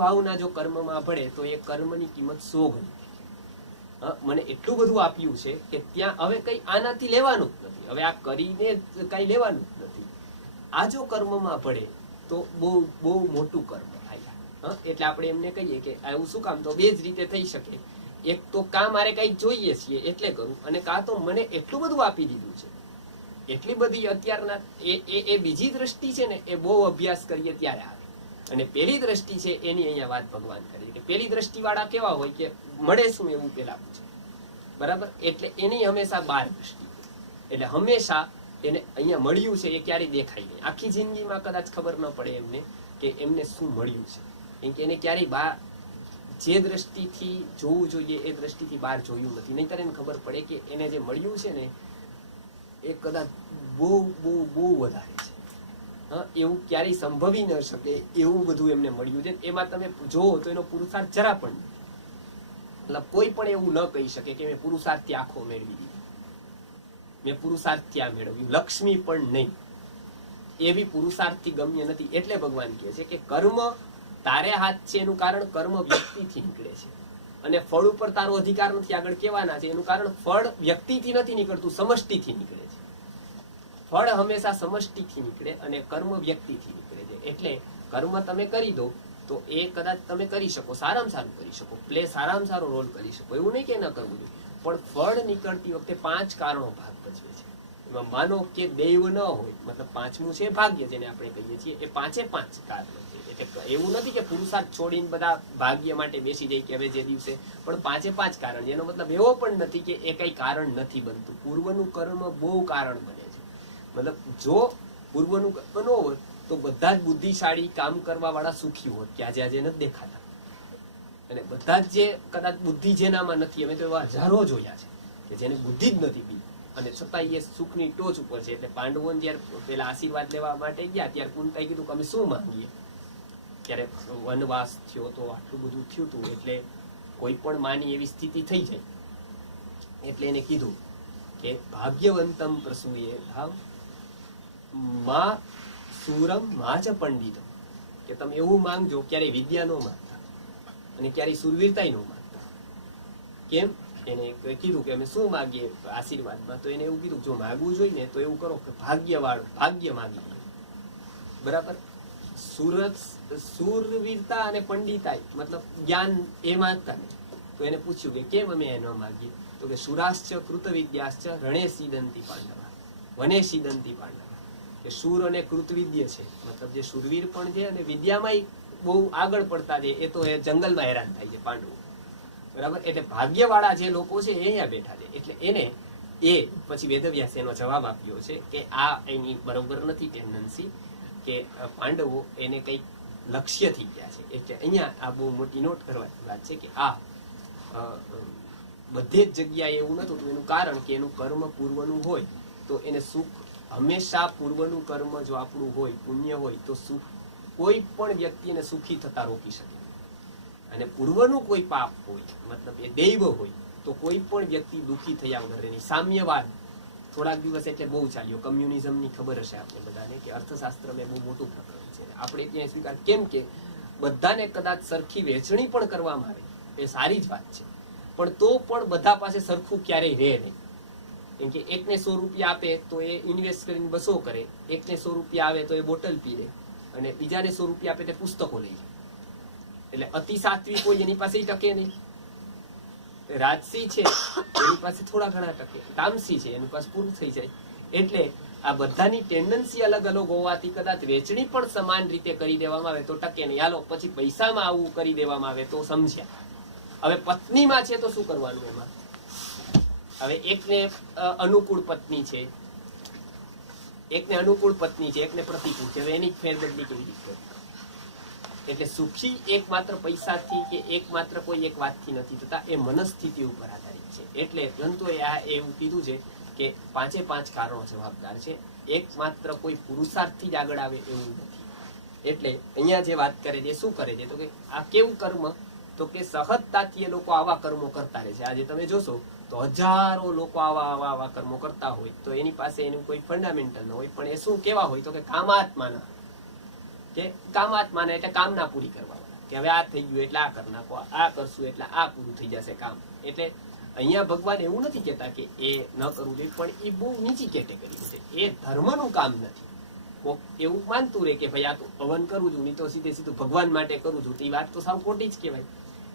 ભાવના જો કર્મમાં ભળે તો એ કર્મની કિંમત 100 ગણી. મને એટલું બધું આપ્યું છે કે ત્યાં હવે કઈ આનાથી લેવાનું જ નથી, હવે આ કરીને કઈ લેવાનું જ નથી. આ જો કર્મમાં ભળે તો બહુ બહુ મોટું કર્મ થાય. એટલે આપણે એમને કહીએ કે આવું શું કામ, તો બે જ રીતે થઈ શકે. એક તો કાં મારે કઈ જોઈએ છીએ એટલે કરું, અને કાં તો મને એટલું બધું આપી દીધું છે, એટલી બધી અત્યારના એ બીજી દ્રષ્ટિ છે ને, એ બહુ અભ્યાસ કરીએ ત્યારે આવે. અને પેલી દ્રષ્ટિ છે એની અહીંયા વાત ભગવાન કરી કે પેલી દ્રષ્ટિ વાળા કેવા હોય કે મળે શું એવું પેલા પૂછે, બરાબર. એટલે એની હંમેશા 12 દ્રષ્ટિ, એટલે હંમેશા એને અહીંયા મળ્યું છે એ ક્યારેય દેખાય નહીં. આખી જિંદગીમાં કદાચ ખબર ન પડે એમને કે એમને શું મળ્યું છે, કેમ કે એને ક્યારેય જે દ્રષ્ટિથી જોવું જોઈએ એ દ્રષ્ટિથી બહાર જોયું નથી. નહીંતર એને ખબર પડે કે એને જે મળ્યું છે ને એ કદાચ બહુ બહુ બહુ વધારે છે. એવું ક્યારેય સંભવી ન શકે એવું બધું એમને મળ્યું છે. એમાં તમે જોવો તો એનો પુરુષાર્થ જરા પણ, મતલબ કોઈ પણ એવું ન કહી શકે કે મેં પુરુષાર્થથી આખો મેળવી દીધો, મેં પુરુષાર્થથી આ મેળવ્યું. લક્ષ્મી પણ નહીં, એવી પુરુષાર્થથી ગમ્ય નથી. એટલે ભગવાન કહે છે કે કર્મ તારે હાથ છે એનું કારણ કર્મ વ્યક્તિથી નીકળે છે, અને ફળ ઉપર તારો અધિકાર નથી આગળ કહેવાના છે એનું કારણ ફળ વ્યક્તિથી નથી નીકળતું, સમષ્ટિથી નીકળે છે. ફળ હંમેશા સમષ્ટિથી નીકળે અને કર્મ વ્યક્તિથી નીકળે છે. એટલે કર્મ તમે કરી દો તો એ કદાચ તમે કરી શકો, સારામાં સારું કરી શકો, પ્લે સારામાં સારો રોલ કરી શકો, એવું નહીં કે ન કરવું જોઈએ. પણ ફળ નીકળતી વખતે 5 કારણો ભાગ ભજવે છે. એમાં માનો કે દૈવ ન હોય, મતલબ 5મું છે ભાગ્ય, જેને આપણે કહીએ છીએ, એ 5 કારણો છે. એટલે એવું નથી કે પુરુષાર્થ છોડીને બધા ભાગ્ય માટે બેસી જાય કે હવે જે દિવસે, પણ 5 કારણ. એનો મતલબ એવો પણ નથી કે એ કઈ કારણ નથી બનતું. પૂર્વનું કર્મ બહુ કારણ બને છે. મતલબ જો પૂર્વનું કર્મ ન હોત તો બધા જ બુદ્ધિશાળી કામ કરવા વાળા સુખી હોત, કે આજે નથી દેખાતા. અને બધા જ જે કદાચ બુદ્ધિ જેનામાં નથી, અમે તો એવા હજારો જોયા છે કે જેને બુદ્ધિ જ નથી બી, અને છતાં એ સુખની ટોચ ઉપર છે. એટલે પાંડવોને જયારે પેલા આશીર્વાદ લેવા માટે ગયા ત્યારે કુંતાએ કીધું કે અમે શું માંગીએ, ત્યારે વનવાસ થયો તો આટલું બધું થયું હતું, એટલે કોઈ પણ માની એવી સ્થિતિ થઈ જાય. એટલે એને કીધું કે ભાગ્યવંતમ પ્રસૂયે ભાવ મા સુરમ મા જ પંડિત, કે તમે એવું માંગજો ક્યારેય વિદ્યા ન માંગતા અને ક્યારેય સુરવીરતા ન માંગતા. કેમ? એને કીધું કે અમે શું માગીએ આશીર્વાદમાં, તો એને એવું કીધું જો માગવું જોઈએ ને તો એવું કરો કે ભાગ્ય માગી, બરાબર. સુરવીરતા અને પંડિતાઈ મતલબ જ્ઞાન એ માંગતા ને, તો એને પૂછ્યું કે કેમ અમે એ ન માગીએ, તો કે સુરાશ્ચ કૃત વિદ્યાશ્ચ રણે સીદંતી પાંડવા વને સીદંતી પાંડવા, કે સુર અને કૃતવિદ્ય છે, મતલબ જે સુરવીર પણ છે અને વિદ્યામાં બહુ આગળ પડતા છે, એ તો એ જંગલમાં હેરાન થાય છે પાંડવો, બરાબર. એટલે ભાગ્યવાળા જે લોકો છે એ અહીંયા બેઠા છે. એટલે એને એ પછી વેદવ્યાસે એનો જવાબ આપ્યો છે કે આ એની બરોબર નથી ટેન્ડન્સી, કે પાંડવો એને કઈક લક્ષ્ય થઈ ગયા છે. એટલે અહીંયા આ બહુ મોટી નોટ કરવાની વાત છે કે આ બધે જ જગ્યાએ એવું નતું. એનું કારણ કે એનું કર્મ પૂર્વનું હોય તો એને સુખ હંમેશા, પૂર્વનું કર્મ જો આપણું હોય, પુણ્ય હોય, તો સુખ કોઈ પણ વ્યક્તિને સુખી થતા રોકી શકે. અને પૂર્વનું કોઈ પાપ હોય, મતલબ એ દૈવ હોય, તો કોઈ પણ વ્યક્તિ દુઃખી થયા વગર એની સામ્યવાદ થોડાક દિવસ એટલે બહુ ચાલ્યો. કમ્યુનિઝમની ખબર હશે આપણે બધાને કે અર્થશાસ્ત્રમાં બહુ મોટું પ્રકરણ છે. આપણે ત્યાં સ્વીકાર, કેમ કે બધાને કદાચ સરખી વહેંચણી પણ કરવામાં આવે એ સારી જ વાત છે, પણ તો પણ બધા પાસે સરખું ક્યારેય રહે નહીં. કેમ કે એકને 100 રૂપિયા આપે તો એ ઇન્વેસ્ટ કરીને 200 કરે, એકને 100 રૂપિયા આવે તો એ બોટલ પી લે, અને બીજાને 100 રૂપિયા આપે તે પુસ્તકો લઈ જાય. એટલે અતિ સાત્વિક કોઈ એની પાસે ટકે નહીં. રાજસી છે એની પાસે થોડા ઘણા ટકે, તામસી છે એની પાસે પૂરું થઈ જાય. એટલે આ બધાની ટેન્ડન્સી અલગ અલગ હોવાથી કદાચ વેચણી પણ સમાન રીતે કરી દેવામાં આવે તો ટકે નહીં. હાલો પછી પૈસામાં આવું કરી દેવામાં આવે તો સમજ્યા. હવે પત્નીમાં છે તો શું કરવાનું એમાં? હવે એકને અનુકૂળ પત્ની છે, એકને પ્રતિકૂળ છે. હવે એની ફેરબદલી કેવી રીતે? એટલે સુખી એકમાત્ર પૈસાથી કે એકમાત્ર કોઈ એક વાતથી નથી થતા, એ મનસ્થિતિ ઉપર આધારિત છે. એટલે ગ્રંથોએ આ એવું કીધું છે કે 5 કારણો જવાબદાર છે, એકમાત્ર કોઈ પુરુષાર્થથી જ આગળ આવે એવું નથી. એટલે અહીંયા જે વાત કરે છે શું કરે છે, તો કે આ કેવું કર્મ, તો કે સહજતાથી એ લોકો આવા કર્મો કરતા રહે છે. આજે તમે જોશો તો હજારો લોકો આવા કર્મો કરતા હોય તો એની પાસે એનું કોઈ ફંડામેન્ટલ ન હોય, પણ એ શું કેવા હોય તો કે કામાત્માના એટલે કામના પૂરી કરવા વાળા. કે હવે આ થઈ ગયું એટલે આ કરી નાખો, આ કરશું એટલે આ પૂરું થઈ જશે કામ. એટલે અહીંયા ભગવાન એવું નથી કહેતા કે એ ન કરવું જોઈએ, પણ એ બહુ નીચી કેટેગરી છે, એ ધર્મનું કામ નથી. કોક એવું માનતું રહે કે ભાઈ આ તો હવન કરું છું, નહીં તો સીધું ભગવાન માટે કરું છું, એ વાત તો સાવ ખોટી જ કહેવાય.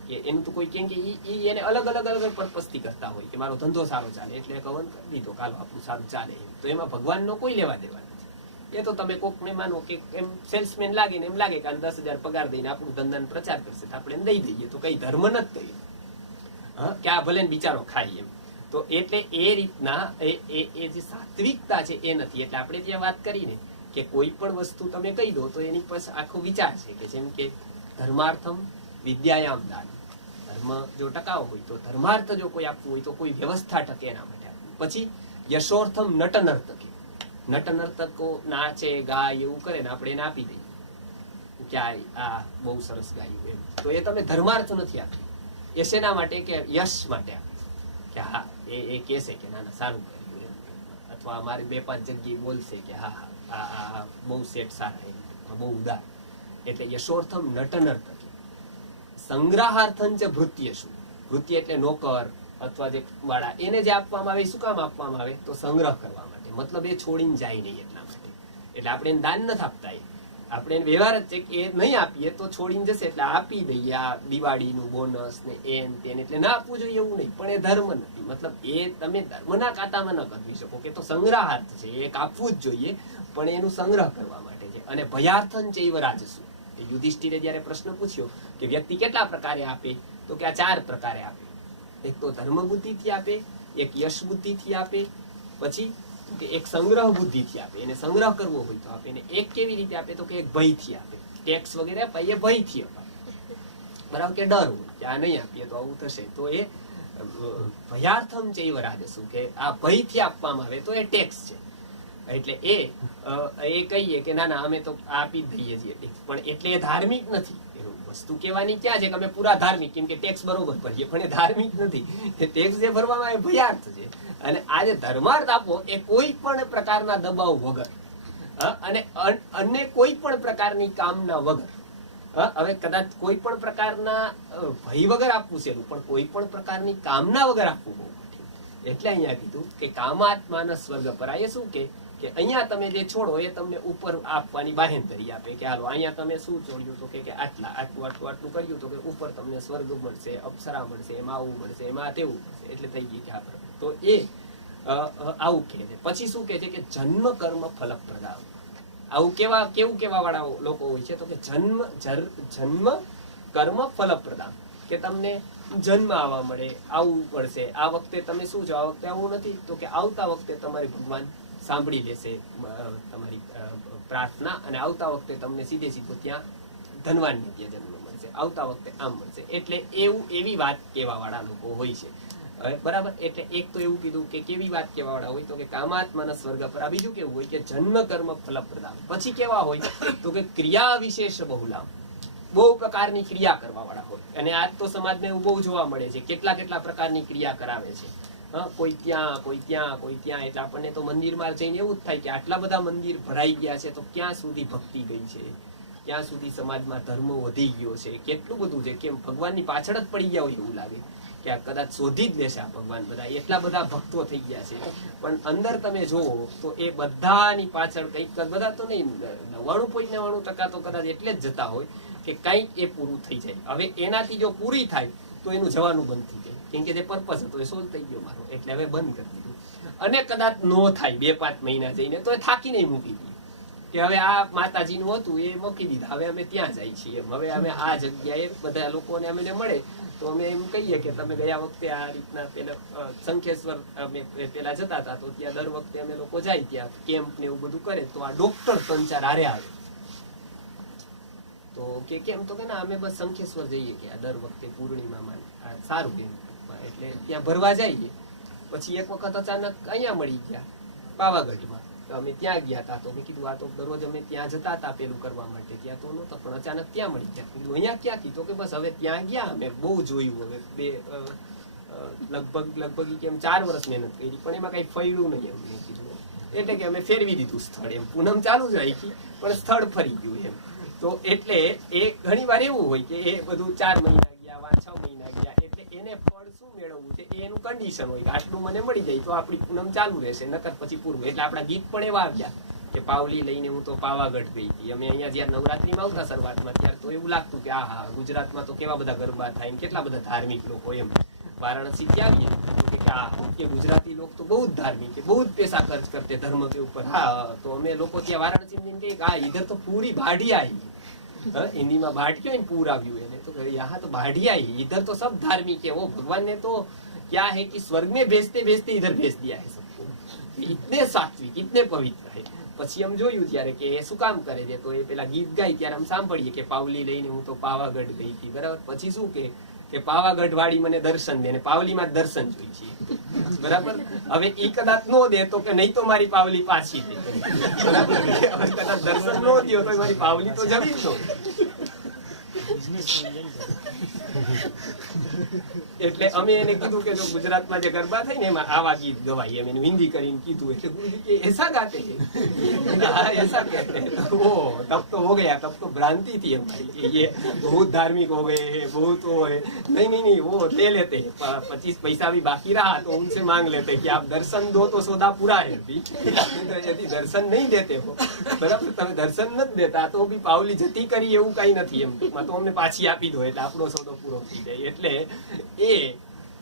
કે એનું તો કોઈ કેમ કે એને અલગ અલગ પર્પઝથી કરતા હોય કે મારો ધંધો સારો ચાલે એટલે હવન કરી દીધો, કાલો આપણું સારું ચાલે, તો એમાં ભગવાનનો કોઈ લેવા દેવા નથી. એ તો તમે કોકને માનો કે એમ સેલ્સમેન લાગે ને એમ લાગે કે 10,000 પગાર દઈને આપણું ધંધાનો પ્રચાર કરશે તો આપણે દઈ દઈએ, તો કઈ ધર્મ નથી કહ્યું. હા, કે આ ભલે બિચારો ખાય એમ. તો એટલે એ રીતના એ જે સાત્વિકતા છે એ નથી. એટલે આપણે જે વાત કરીને કે કોઈ પણ વસ્તુ તમે કહી દો તો એની પાસે આખો વિચાર છે કે જેમ કે ધર્માર્થમ વિદ્યાયામ દાન. ધર્મ જો ટકાવો હોય તો ધર્માર્થ જો કોઈ આપવું હોય તો કોઈ વ્યવસ્થા ટકે એના માટે આપવું. પછી યશોર્થમ નટનર્તકી. નટનર્તકો નાચે ગાય એવું કરે ને આપણે એને આપી દઈએ કે આ બહુ સરસ ગાયું એમ, તો એ તમે ધર્માર્થ નથી આપ્યું. એ શેના માટે કે યશ માટે કે હા એ કહેશે કે ના ના સારું કર્યું એમ, અથવા અમારી 2-5 જગ્યાએ બોલશે કે હા હા આ બહુ સેટ સારા એમ, બહુ ઉદાર. એટલે યશોર્થમ નટનર્તકી. સંગ્રહાર્થન છે ભૃત્યશુ. ભૃત્ય એટલે નોકર અથવા જે વાળા, એને જે આપવામાં આવે શું કામ આપવામાં આવે તો સંગ્રહ કરવા માટે, મતલબ એ છોડીને જાય નહીં એટલા માટે. એટલે આપણે એને દાન નથી આપતા, આપણે એને વ્યવહાર જ છે કે એ નહીં આપીએ તો છોડીને જશે એટલે આપી દઈએ આ દિવાળીનું બોનસ ને એન તેન, એટલે ના આપવું જોઈએ એવું નહીં, પણ એ ધર્મ નથી. મતલબ એ તમે ધર્મના ખાતામાં ન કરી શકો કે તો સંગ્રહાર્થ છે, એક આપવું જ જોઈએ પણ એનું સંગ્રહ કરવા માટે છે. અને ભયાર્થન છે એ રાજસુ. યુધિષ્ઠિરે જયારે પ્રશ્ન પૂછ્યો કે વ્યક્તિ કેટલા પ્રકારે આપે, તો કે આ 4 પ્રકારે આપે. એક તો ધર્મ બુદ્ધિથી આપે, એક યશ બુદ્ધિથી આપે, પછી એક સંગ્રહ બુદ્ધિથી આપે, એને સંગ્રહ કરવો હોય તો આપે. એને એક કેવી રીતે આપે તો કે એક ભયથી આપે, ટેક્સ વગેરે અપાય એ ભયથી અપાય, બરાબર, કે ડર હોય કે આ નહીં આપીએ તો આવું થશે. તો એ ભયાર્થમ છે એ રાજસુ, કે આ ભયથી આપવામાં આવે તો એ ટેક્સ છે. એટલે એ કહીએ કે ના ના અમે તો આપી જ દઈએ છીએ, પણ એટલે એ ધાર્મિક નથી. વસ્તુ કહેવાની ક્યાં છે કે અમે પૂરા ધાર્મિક, કેમ કે ટેક્સ બરોબર ભરીએ, પણ એ ધાર્મિક નથી. ટેક્સ જે ભરવામાં આવે ભયાર્થ છે. અને આ જે ધર્માર્થ આપો એ કોઈ પણ પ્રકારના દબાવ વગર અને કોઈ પણ પ્રકારની કામના વગર. હવે કદાચ કોઈ પણ પ્રકારના ભય વગર આપવું છે, પણ કોઈ પણ પ્રકારની કામના વગર આપવું બહુ કઠિન. એટલે અહીંયા કીધું કે કામાત્માના સ્વર્ગ પરાય. શું કે અહીંયા તમે જે છોડો એ તમને ઉપર આપવાની બાહેંધરી આપે કે હાલો અહીંયા તમે શું છોડ્યું તો કે આટલું કર્યું તો કે ઉપર તમને સ્વર્ગ મળશે, અપ્સરા મળશે, એમાં આવું મળશે, એમાં તેવું મળશે. એટલે થઈ ગઈ કે આ તો એ આવું કહે છે. પછી શું કહે છે કે જન્મ કર્મ ફલપ્રદાન. આવું કેવું કેવા વાળા લોકો હોય છે તો કે જન્મ કર્મ ફલપ્રદાન, કે તમને જન્મ આવવા મળે, આવું મળશે, આ વખતે તમે શું છો, આ વખતે આવું નથી તો કે આવતા વખતે તમારી ભગવાન સાંભળી લેશે તમારી પ્રાર્થના, અને આવતા વખતે તમને સીધો ત્યાં ધનવાનને ત્યાં જન્મ મળશે, આવતા વખતે આમ મળશે. એટલે એવી વાત કેવા વાળા લોકો હોય છે, બરાબર. એટલે એક તો એવું કીધું કે કેવી વાત કેવા વાળા હોય તો કે કામાત્માના સ્વર્ગ પર. બીજું કેવું હોય કે જન્મ કર્મ ફલપ્રદાન. પછી કેવા હોય તો કે ક્રિયા વિશેષ બહુલામ, બહુ પ્રકારની ક્રિયા કરવા વાળા હોય. અને આજ તો સમાજને એવું બહુ જોવા મળે છે, કેટલા પ્રકારની ક્રિયા કરાવે છે. કોઈ ત્યાં કોઈ ત્યાં કોઈ ત્યાં. એટલે આપણને તો મંદિરમાં જઈને એવું જ થાય કે આટલા બધા મંદિર ભરાઈ ગયા છે તો ક્યાં સુધી ભક્તિ ગઈ છે, ક્યાં સુધી સમાજમાં ધર્મ વધી ગયો છે, કેટલું બધું છે. કેમ ભગવાનની પાછળ જ પડી ગયા હોય એવું લાગે કે આ કદાચ શોધી જ લેશે આ ભગવાન. બધા એટલા બધા ભક્તો થઈ ગયા છે, પણ અંદર તમે જોવો તો એ બધાની પાછળ કંઈક, બધા તો નહીં, 99.99% તો કદાચ એટલે જ જતા હોય કે કંઈક એ પૂરું થઈ જાય. હવે એનાથી જો પૂરી થાય તો એનું જવાનું બંધ થઈ જાય, કેમ કે જે પર્પઝ હતો એ સોલ્વ થઈ ગયો મારો, એટલે હવે બંધ કરી દીધું. અને કદાચ નો થાય 2-5 મહિના જઈને તો એ થાકી નહીં મૂકી દઈએ કે હવે આ માતાજીનું હતું એ મૂકી દીધા, હવે અમે ત્યાં જાય છીએ. હવે અમે આ જગ્યાએ બધા લોકોને અમને મળે તો અમે એમ કહીએ કે તમે ગયા વખતે આ રીતના પેલા શંખેશ્વર અમે પેલા જતા હતા તો ત્યાં દર વખતે અમે લોકો જાય ત્યાં કેમ્પ ને એવું બધું કરે, તો આ ડોક્ટર 3-4 હારે આવે તો કે કેમ તો કે ના અમે બસ શંખેશ્વર જઈએ કે દર વખતે પૂર્ણિમામાં સારું કેમ, એટલે ત્યાં ભરવા જઈએ. પછી એક વખત અચાનક અહીંયા મળી ગયા પાવાગઢમાં, તો અમે ત્યાં ગયા હતા. તો મેં કીધું આ તો દરરોજ અમે ત્યાં જતા હતા પેલું કરવા માટે, ત્યાં તો નહોતા, પણ અચાનક ત્યાં મળી ગયા. કીધું અહીંયા ક્યાંથી તો કે બસ હવે ત્યાં ગયા અમે બહુ જોયું, હવે લગભગ કેમ 4 વર્ષ મહેનત કરી પણ એમાં કઈ ફળ્યું નહીં એમ. મેં કીધું એટલે કે અમે ફેરવી દીધું સ્થળ, એમ પૂનમ ચાલુ જ રાખી પણ સ્થળ ફરી ગયું એમ. તો એટલે એ ઘણી વાર એવું હોય કે એ બધું 4 મહિના ગયા, 6 મહિના ગયા, એટલે એને ફળ શું મેળવવું છે એ એનું કન્ડિશન હોય કે આટલું મને મળી જાય તો આપણી પૂનમ ચાલુ રહેશે, નકર પછી પૂરું. એટલે આપણા ગીત પણ એવા આવ્યા કે પાવલી લઈને હું તો પાવાગઢ ગઈ હતી. અમે અહીંયા જયારે નવરાત્રીમાં આવતા શરૂઆતમાં ત્યારે તો એવું લાગતું કે હા ગુજરાતમાં તો કેવા બધા ગરબા થાય, કેટલા બધા ધાર્મિક લોકો. એમ वाराणसी क्या कि गुजराती लोग तो बहुत धार्मिक है, बहुत पैसा खर्च करते धर्म के ऊपर. हाँ, तो हमें लोग ત્યાં वाराणसी में कहे हाँ इधर तो पूरी बाढ़ी आई. हिंदी में बाढ़ क्यों पूर આવ્યું એને तो यहाँ तो बाढ़ी आई, इधर तो सब धार्मिक है. वो भगवान ने तो क्या है कि स्वर्ग में भेजते भेजते इधर भेज दिया है सबको. इतने सात्विक, इतने पवित्र है. પછી આમ જોયું ત્યારે કે એ શું કામ કરે છે, તો એ પેલા ગીત ગાય ત્યારે આમ સાંભળીએ કે પાવલી લઈને હું તો પાવાગઢ ગઈ હતી. બરાબર. પછી શું કે પાવાગઢ વાળી મને દર્શન દે, ને પાવલીમાં દર્શન જોઈ છે. બરાબર. હવે ઈ કદાચ નો દે તો કે નહીં તો મારી પાવલી પાછી દે. બરાબર. કદાચ દર્શન નો દો તો મારી પાવલી તો જવી જ નો. એટલે અમે એને કીધું કે જો ગુજરાતમાં જે ગરબા થાય ને એમાં આવા ગીત ગવાય, એમ એને હિન્દી કરીને કીધું. એટલે ગુરુજી કે એસા ગાતે છે, ऐसा कहते हैं. ओ तब तो हो गया, तब तो भ्रांति थी हमारी, ये बहुत धार्मिक हो गए हैं, बहुत वो है. नहीं वो ले लेते हैं, 25 पैसा भी बाकी रहा तो उनसे मांग लेते कि आप दर्शन दो तो सौदा पूरा है. यदि दर्शन नहीं देते हो, बराबर, તમે દર્શન નથી દેતા તો બી પાવલી જતી કરી એવું કઈ નથી. એમ ટૂંકમાં તો અમને પાછી આપી દો એટલે આપણો સોદો પૂરો થઈ જાય. એટલે એ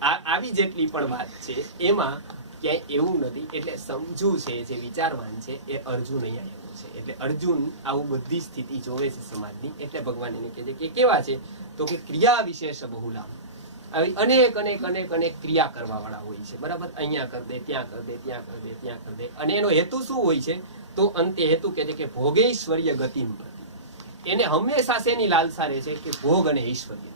આવી જેટલી પણ વાત છે એમાં ક્યાંય એવું નથી. એટલે સમજુ છે, જે વિચારવાન છે એ અર્જુન અહીંયા આવ્યો છે. એટલે અર્જુન આવું બધી સ્થિતિ જોવે છે સમાજની. એટલે ભગવાન એને કહે છે કે કેવા છે, તો કે ક્રિયા વિશેષ બહુલામ, આવી અનેક અનેક અનેક અનેક ક્રિયા કરવા વાળા હોય છે. બરાબર. અહીંયા કર દે, ત્યાં કર દે, ત્યાં કર દે, ત્યાં કર દે. અને એનો હેતુ શું હોય છે, તો અંતે હેતુ કહે છે કે ભોગેશ્વર્ય ગતિમ પ્રતિ. એને હંમેશા શેની લાલસા રહે છે કે ભોગ અને ઐશ્વર્ય.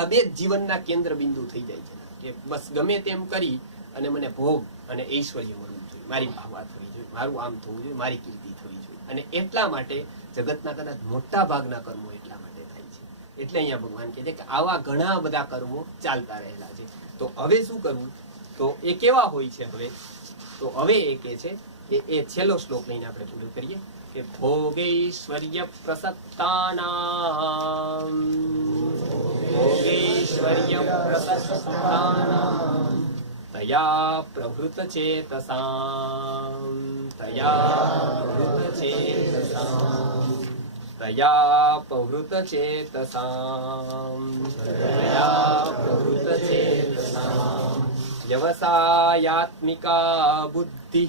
આ બે જીવનના કેન્દ્ર બિંદુ થઈ જાય છે કે બસ ગમે તેમ કરી અને મને ભોગ અને ઐશ્વર્ય મળવું જોઈએ, મારી ભાગવા થવી જોઈએ, મારું આમ થવું જોઈએ, મારી કીર્તિ થવી જોઈએ. અને એટલા માટે જગતના કદાચ મોટા ભાગના કર્મો એટલા માટે થાય છે. એટલે અહીંયા ભગવાન કહે છે કે આવા ઘણા બધા કર્મો ચાલતા રહેલા છે. તો હવે શું કરવું, તો એ કેવા હોય છે હવે, તો હવે એ કહે છે કે એ છેલ્લો શ્લોક લઈને આપણે પૂરું કરીએ કે ભોગેશ્વર્ય પ્રસક્તાનામ, ભોગેશ્વર્ય પ્રસક્તાનામ તયા પ્રવૃત ચેતસામ, તયા પ્રવૃત ચેતસામ, તયા પ્રવૃત ચેતસામ, તયા પ્રવૃત ચેતસામ વ્યવસાયાત્મિકા બુદ્ધિ,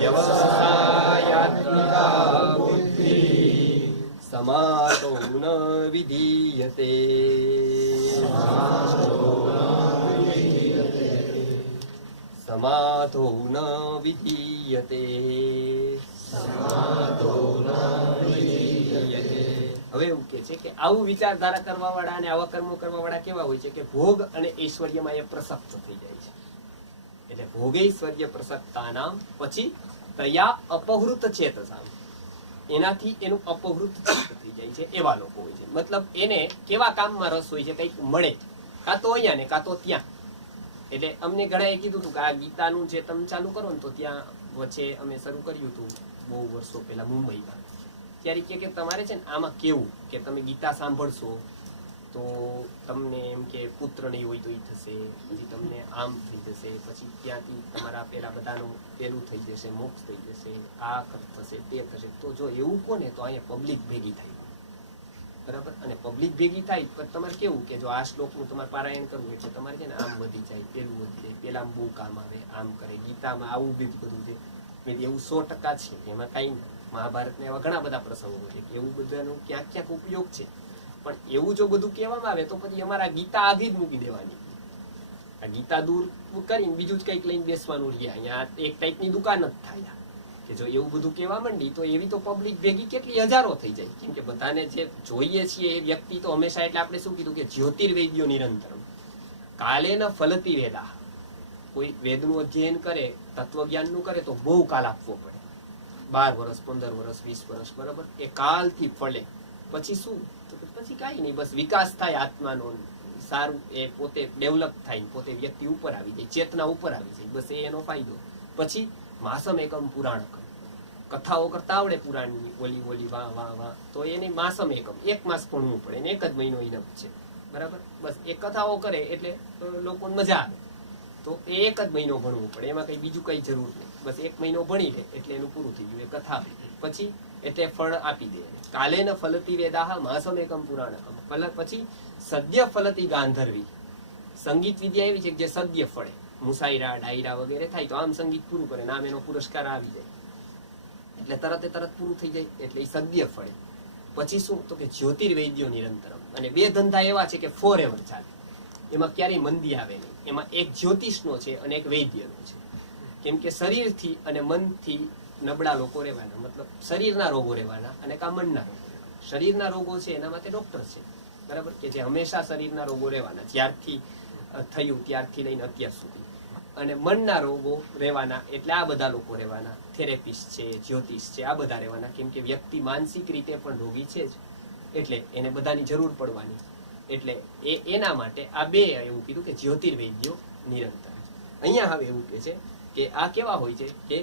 વ્યવસાયાત્મિકા બુદ્ધિ સમાતો ન વિધીયતે, સમાતો ન વિધીયતે, સમાતો ન વિધીયતે. હવે એવું કે છે કે આવું વિચારધારા કરવા વાળા અને આવા કર્મો કરવા વાળા કેવા હોય છે કે ભોગ અને ઐશ્વર્યમાં એ પ્રસક્ત થઈ જાય છે. એટલે ભોગૈશ્વર્ય પ્રસક્તાનામ, પછી તયા અપહૃત ચેતસામ, એનાથી એનું અપહૃત ચિત્ત થઈ જાય છે એવા લોકો હોય છે. મતલબ એને કેવા કામમાં રસ હોય છે, કંઈક મળે કાં તો અહીંયા ને કાં તો ત્યાં. એટલે અમને ઘણાએ કીધું હતું કે આ ગીતાનું જે તમે ચાલુ કરો ને, તો ત્યાં વચ્ચે અમે શરૂ કર્યું હતું બહુ વર્ષો પહેલા મુંબઈમાં. ત્યારે કે તમારે છે ને આમાં કેવું કે તમે ગીતા સાંભળશો તો તમને એમ કે પુત્ર નહીં હોય તો એ થશે, પછી તમને આમ થઈ જશે, પછી ત્યાંથી તમારા પેલા બધાનું પેલું થઈ જશે, મોક્ષ થઈ જશે, આ થશે, તે થશે. તો જો એવું કોને તો અહીંયા પબ્લિક ભેગી થાય. બરાબર. અને પબ્લિક ભેગી થાય પણ તમારે કેવું કે જો આ શ્લોકનું તમારે પારાયણ કરવું એટલે તમારે છે ને આમ વધી જાય, પેલું વધી જાય, પેલા બહુ કામ આવે, આમ કરે. ગીતામાં આવું બી બધું છે, એવું 100% છે, એમાં કઈ નહીં. મહાભારતના એવા ઘણા બધા પ્રસંગો છે કે એવું બધાનું ક્યાંક ક્યાંક ઉપયોગ છે. પણ એવું જો બધું કહેવામાં આવે તો પછી અમારા ગીતા આધી જ મૂકી દેવાની. આ ગીતા દૂર કરીને બીજું જ કંઈક લઈને બેસવાનું રહ્યા. અહીંયા એક ટાઈપની દુકાન જ થાય કે જો એવું બધું કહેવા માંડી તો એવી તો પબ્લિક ભેગી કેટલી હજારો થઈ જાય. કેમ કે બધાને જે જોઈએ છીએ એ વ્યક્તિ તો હંમેશા, એટલે આપણે શું કીધું કે જ્યોતિર્વેદ્યો નિરંતરમ કાલે ન ફલતી વેદા. કોઈ વેદનું અધ્યયન કરે, તત્વજ્ઞાનનું કરે તો બહુ કાલ આપવો પડે, 12 વર્ષ, 15 વર્ષ, 20 વર્ષ. બરાબર. એ કાલથી ફળે. પછી શું, પછી કાંઈ નહીં, બસ વિકાસ થાય આત્માનો, સારું એ પોતે ડેવલપ થાય, પોતે વ્યક્તિ ઉપર આવી જાય, ચેતના ઉપર આવી જાય, બસ એ એનો ફાયદો. પછી માસમ એકમ પુરાણ કરે, કથાઓ કરતા આવડે પુરાણની ઓલી ઓલી વાહ વાહ વાહ, તો એને માસમ એકમ 1 માસ ભણવું પડે, એને 1 જ મહિનો ઇનફ છે, બરાબર. બસ એ કથાઓ કરે એટલે લોકોને મજા આવે, તો એ 1 જ મહિનો ભણવું પડે, એમાં કઈ બીજું કઈ જરૂર નહીં. બસ 1 મહિનો ભણી લે એટલે એનું પૂરું થઈ ગયું, એ કથા પછી એટલે ફળ આપી દે. કાલે ન ફલતી વેદાહ માસમ એકમ પુરાણકમ. પછી સદ્ય ફલતી ગાંધર્વી. સંગીત વિદ્યા એવી છે કે જે સદ્ય ફળે, મુસાયરા ડાયરા વગેરે થાય તો આમ સંગીત પૂરું કરે, નામ એનો પુરસ્કાર આવી જાય એટલે તરત પૂરું થઈ જાય, એટલે એ સદ્ય ફળે. પછી શું, તો કે જ્યોતિર્વૈદ્યો નિરંતરમ. અને 2 ધંધા એવા છે કે ફોર એવર ચાલે, એમાં ક્યારેય મંદી આવે નહીં. એમાં એક જ્યોતિષનો છે અને એક વૈદ્યનો છે. કેમ કે શરીરથી અને મનથી નબળા લોકો રહેવાના, મતલબ શરીરના રોગો રહેવાના અને કા મનના રોગો રહેવાના. શરીરના રોગો છે એના માટે ડોક્ટર છે, બરાબર, કે જે હંમેશા શરીરના રોગો રહેવાના, જ્યારથી થયું ત્યારથી લઈને અત્યાર સુધી. અને મનના રોગો રહેવાના, એટલે આ બધા લોકો રહેવાના, થેરેપિસ્ટ છે, જ્યોતિષ છે, આ બધા રહેવાના. કેમ કે વ્યક્તિ માનસિક રીતે પણ રોગી છે જ, એટલે એને બધાની જરૂર પડવાની. એટલે એના માટે આ 2 એવું કીધું કે જ્યોતિર્વૈદ્યો નિરંતર. અહીંયા હવે એવું કે છે કે આ કેવા હોય છે કે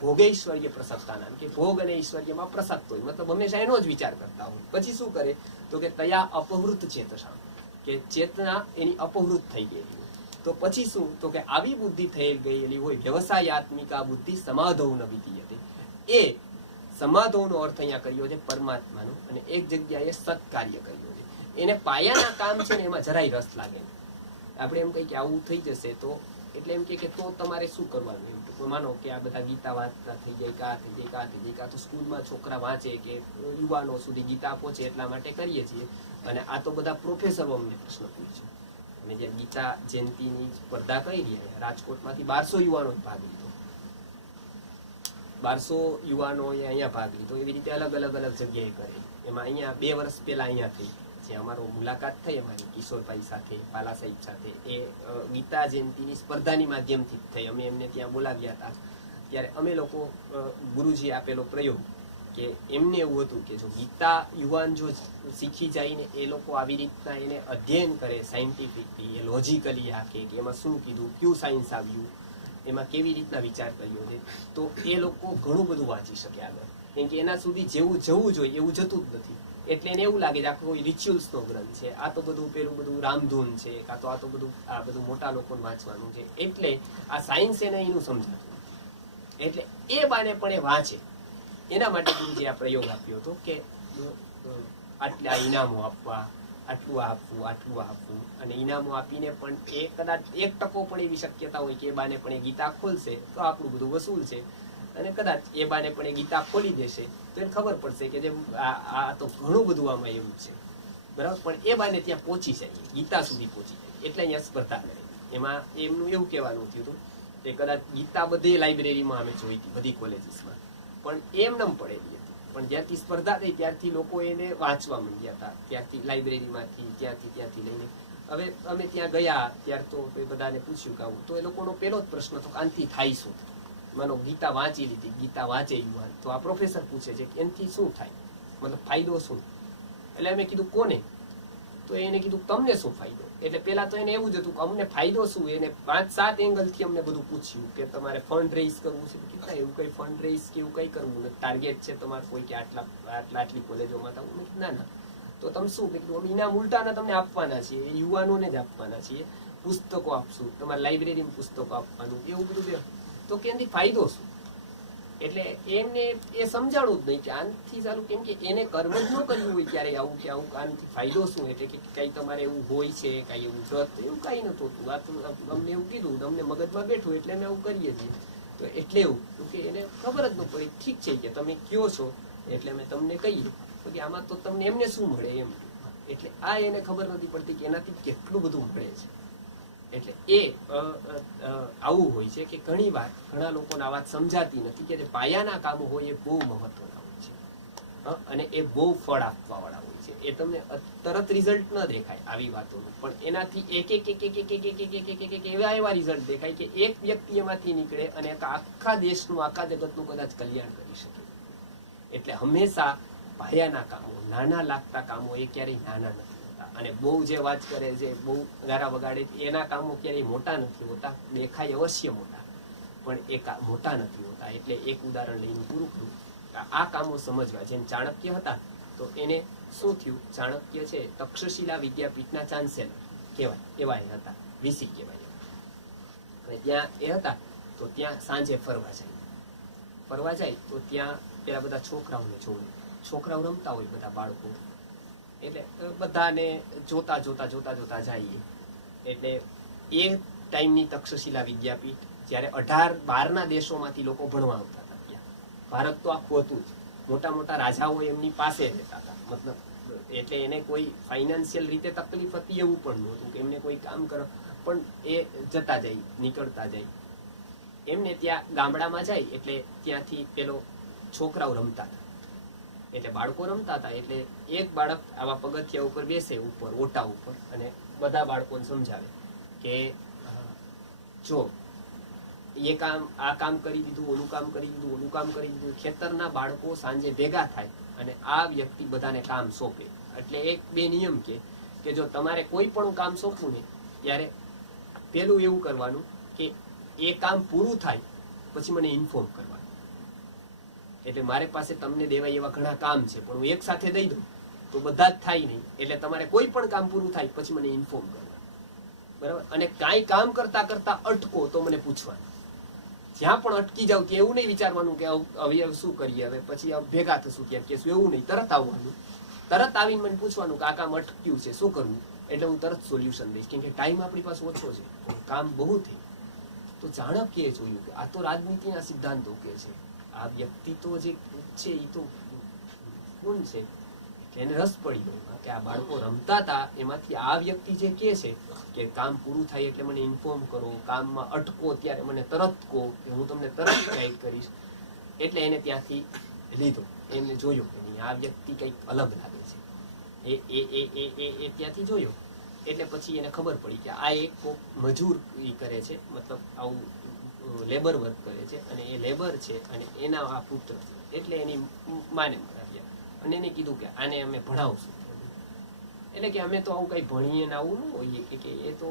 ભોગૈશ્વર્ય પ્રસક્તાના, કે ભોગ અને ઐશ્વર્યમાં પ્રસક્ત હોય, મતલબ હંમેશા એનો જ વિચાર કરતા હોય. પછી શું કરે, તો કે તયા અપહૃત ચેતસા, કે ચેતના એની અપહૃત થઈ ગયેલી. તો પછી શું, તો કે આવી બુદ્ધિ થઈ ગયેલી હોય, વ્યવસાયાત્મિકા બુદ્ધિ સમાધૌ ન વિધીયતે. એ સમાધૌનો અર્થ અહીંયા કર્યો છે પરમાત્માનો, અને એક જગ્યાએ સત્કાર્ય કર્યો છે. એને પાયાના કામ છે ને એમાં જરાય રસ લાગે. આપણે એમ કહીએ કે આવું થઈ જશે તો, એટલે એમ કે તો તમારે શું કરવાનું, એમ તો માનો કે આ બધા ગીતા વાંચતા થઈ જાય, કા થઈ જાય, કા થઈ જાય, કા તો સ્કૂલમાં છોકરા વાંચે કે યુવાનો સુધી ગીતા પહોંચે એટલા માટે કરીએ છીએ. અને આ તો બધા પ્રોફેસરો અમને પ્રશ્ન પૂછે. અને જે ગીતા જયંતિની સ્પર્ધા કરી રહ્યા, રાજકોટમાંથી 1200 યુવાનો ભાગ લીધો, 1200 યુવાનોએ અહીંયા ભાગ લીધો. એવી રીતે અલગ જગ્યાએ કરે. એમાં અહીંયા 2 વર્ષ પહેલા અહીંયા થઈ, જે અમારો મુલાકાત થઈ અમારી કિશોરભાઈ સાથે, પાલા સાહેબ સાથે, એ ગીતા જયંતિની સ્પર્ધાની માધ્યમથી જ થઈ. અમે એમને ત્યાં બોલાવ્યા હતા, ત્યારે અમે લોકો ગુરુજીએ આપેલો પ્રયોગ કે એમને એવું હતું કે જો ગીતા યુવાન જો શીખી જાય ને, એ લોકો આવી રીતના એને અધ્યયન કરે સાયન્ટિફિકલી, એ લોજિકલી હાકે કે એમાં શું કીધું, કયું સાયન્સ આવ્યું, એમાં કેવી રીતના વિચાર કર્યો છે, તો એ લોકો ઘણું બધું વાંચી શકે આગળ. કેમ કે એના સુધી જેવું જવું જોઈએ એવું જતું જ નથી. એટલે એને એવું લાગે છે આ કોઈ રિચ્યુઅલ્સનો ગ્રંથ છે, આ તો બધું પેલું બધું રામધૂન છે, કાં તો આ બધું મોટા લોકોને વાંચવાનું છે. એટલે આ સાયન્સ એને એનું સમજાતું, એટલે એ બાને પણ એ વાંચે. એના માટે ગુરુજી આ પ્રયોગ આપ્યો હતો કે આટલા ઇનામો આપવા, આટલું આપવું, આટલું આપવું. અને ઇનામો આપીને પણ એ કદાચ 1% પણ એવી શક્યતા હોય કે એ બાને પણ એ ગીતા ખોલશે તો આપણું બધું વસૂલ છે. અને કદાચ એ બાને પણ એ ગીતા ખોલી દેશે તો એને ખબર પડશે કે જે આ તો ઘણું બધું આમાં એવું છે, બરાબર. પણ એ બાને ત્યાં પહોંચી જાય, ગીતા સુધી પહોંચી જાય, એટલે અહીંયા સ્પર્ધા કરે. એમાં એમનું એવું કહેવાનું થયું હતું કે કદાચ ગીતા બધી લાઇબ્રેરીમાં અમે જોઈ હતી, બધી કોલેજીસમાં, પણ એમ નમ પડેલી હતી. પણ જ્યારથી સ્પર્ધા થઈ ત્યારથી લોકો એને વાંચવા માંડ્યા હતા, ત્યારથી લાઇબ્રેરીમાંથી ત્યાંથી લઈને. હવે અમે ત્યાં ગયા ત્યાર તો એ બધાને પૂછ્યું કે આવું, તો એ લોકોનો પહેલો જ પ્રશ્ન હતો આનથી થાય શું. માનો ગીતા વાંચી લીધી, ગીતા વાંચે યુવાન, તો આ પ્રોફેસર પૂછે છે કે એનાથી શું થાય, મતલબ ફાયદો શું. એટલે અમે કીધું કોને, તો એને કીધું તમને શું ફાયદો. એટલે પેલા તો એને એવું જ હતું કે અમને ફાયદો શું. એને 5-7 એંગલથી અમને બધું પૂછ્યું કે તમારે ફંડ રેઇઝ કરવું છે, કે એવું કઈ ફંડ રેઇઝ કે એવું કઈ કરવું નથી, ટાર્ગેટ છે તમારે કોઈ કે આટલી કોલેજોમાં થવું નથી. ના તો તમે શું કીધું, અમે ઇનામ ઉલટાના તમને આપવાના છીએ, યુવાનોને જ આપવાના છીએ, પુસ્તકો આપશું, તમારે લાઇબ્રેરીમાં પુસ્તકો આપવાનું, એવું બધું. તો કે એનાથી ફાયદો શું. એટલે એમને એ સમજાણું જ નહીં કે આનાથી સારું. કેમ કે એને કર્મ જ ન કર્યું હોય ક્યારે આવું કે આવું આનાથી ફાયદો શું. એટલે કે કઈ તમારે એવું હોય છે, કઈ એવું વ્રત, એવું કઈ નતું હોતું. આ તો અમને એવું કીધું, અમને મગજમાં બેઠું એટલે અમે આવું કરીએ છીએ. તો એટલે એવું કે એને ખબર જ ન પડી. ઠીક છે કે તમે કયો છો એટલે અમે તમને કહીએ, તો કે આમાં તો તમને એમને શું મળે એમ. એટલે આ એને ખબર નથી પડતી કે એનાથી કેટલું બધું મળે છે. એટલે એ આવું હોય છે કે ઘણી વાર ઘણા લોકોને આ વાત સમજાતી નથી કે જે પાયાના કામો હોય એ બહુ મહત્વના હોય છે, અને એ બહુ ફળ આપવા વાળા હોય છે. એ તમને તરત રિઝલ્ટ ન દેખાય આવી વાતોનું, પણ એનાથી એક એવા રિઝલ્ટ દેખાય કે એક વ્યક્તિ એમાંથી નીકળે અને આખા દેશનું, આખા જગતનું કદાચ કલ્યાણ કરી શકે. એટલે હંમેશા પાયાના કામો, નાના લાગતા કામો એ ક્યારેય નાના નથી. અને બહુ જે વાત કરે છે, બહુ ગારા વગાડે, એના કામો ક્યારેય મોટા નથી હોતા, દેખાય અવશ્ય મોટા, પણ એ મોટા નથી હોતા. એટલે એક ઉદાહરણ લઈને પૂરું કરું. આ કામો સમજવા, જેમ ચાણક્ય હતા તો એને શું થયું, ચાણક્ય છે તક્ષશિલા વિદ્યાપીઠના ચાન્સેલર કહેવાય, એવા એ હતા, વીસી કહેવાય. ત્યાં એ હતા તો ત્યાં સાંજે ફરવા જાય તો ત્યાં પેલા બધા છોકરાઓને જોવે, છોકરાઓ રમતા હોય બધા બાળકો, એટલે બધાને જોતા જઈએ. એટલે એ ટાઈમની તક્ષશિલા વિદ્યાપીઠ, જ્યારે 18-12 દેશોમાંથી લોકો ભણવા આવતા હતા ત્યાં. ભારત તો આખું હતું જ, મોટા રાજાઓ એમની પાસે રહેતા હતા, મતલબ એટલે એને કોઈ ફાઇનાન્શિયલ રીતે તકલીફ હતી એવું પણ નહોતું કે એમને કોઈ કામ કરો, પણ એ જતા જાય, નીકળતા જાય. એમને ત્યાં ગામડામાં જાય એટલે ત્યાંથી પેલો છોકરાઓ રમતા હતા, એટલે બાળકો રમતા હતા. એટલે એક બાળક આવા પગથિયા ઉપર બેસે, ઉપર ઓટા ઉપર, અને બધા બાળકોને સમજાવે કે જો આ કામ કરી દીધું, ઓલું કામ કરી દીધું. ખેતરના બાળકો સાંજે ભેગા થાય અને આ વ્યક્તિ બધાને કામ સોંપે. એટલે એક બે નિયમ કે જો તમારે કોઈ પણ કામ સોંપવું ને ત્યારે પેલું એવું કરવાનું કે એ કામ પૂરું થાય પછી મને ઇન્ફોર્મ કરવાનું. એટલે મારી પાસે તમને દેવાય એવા ઘણા કામ છે, પણ હું એક સાથે દઈ દઉં તો બધા જ થાય નહીં. એટલે તમારે કોઈ પણ કામ પૂરું થાય પછી મને ઇન્ફોર્મ કરવાનું, બરાબર? અને કાંઈ કામ કરતા અટકો તો મને પૂછવાનું. જ્યાં પણ અટકી જાવ ત્યાં એવું નહીં વિચારવાનું કે હવે શું કરીએ, હવે પછી ભેગા થશું ત્યાં કેશું, એવું નહીં. તરત આવવાનું, તરત આવીને મને પૂછવાનું કે આ કામ અટક્યું છે, શું કરવું? એટલે હું તરત સોલ્યુશન દઈશ, કેમ કે ટાઈમ આપણી પાસે ઓછો છે, કામ બહુ થઈ. તો ચાણક્યએ જોયું કે આ તો રાજનીતિના સિદ્ધાંતો કે છે, આ વ્યક્તિ તો જે છે એ તો કોણ છે, એને રસ પડી ગયો કે આ બાળકો રમતા હતા એમાંથી આ વ્યક્તિ જે કે છે કે કામ પૂરું થાય એટલે મને ઇન્ફોર્મ કરો, કામમાં અટકો ત્યારે મને તરત કહો કે હું તમને તરત ગાઈડ કરીશ. એટલે એને ત્યાંથી લીધો, એને જોયું કે નહીં આ વ્યક્તિ કંઈક અલગ લાગે છે, એ ત્યાંથી જોયો. એટલે પછી એને ખબર પડી કે આ એક મજૂર કરે છે, મતલબ આવું લેબર વર્ક કરે છે, અને એ લેબર છે અને એના આ પુત્ર છે. એટલે એની માને મરાવ્યા અને એને કીધું કે આને અમે ભણાવશું. એટલે કે અમે તો આવું કઈ ભણીએ ને આવું ન હોઈએ, કે એ તો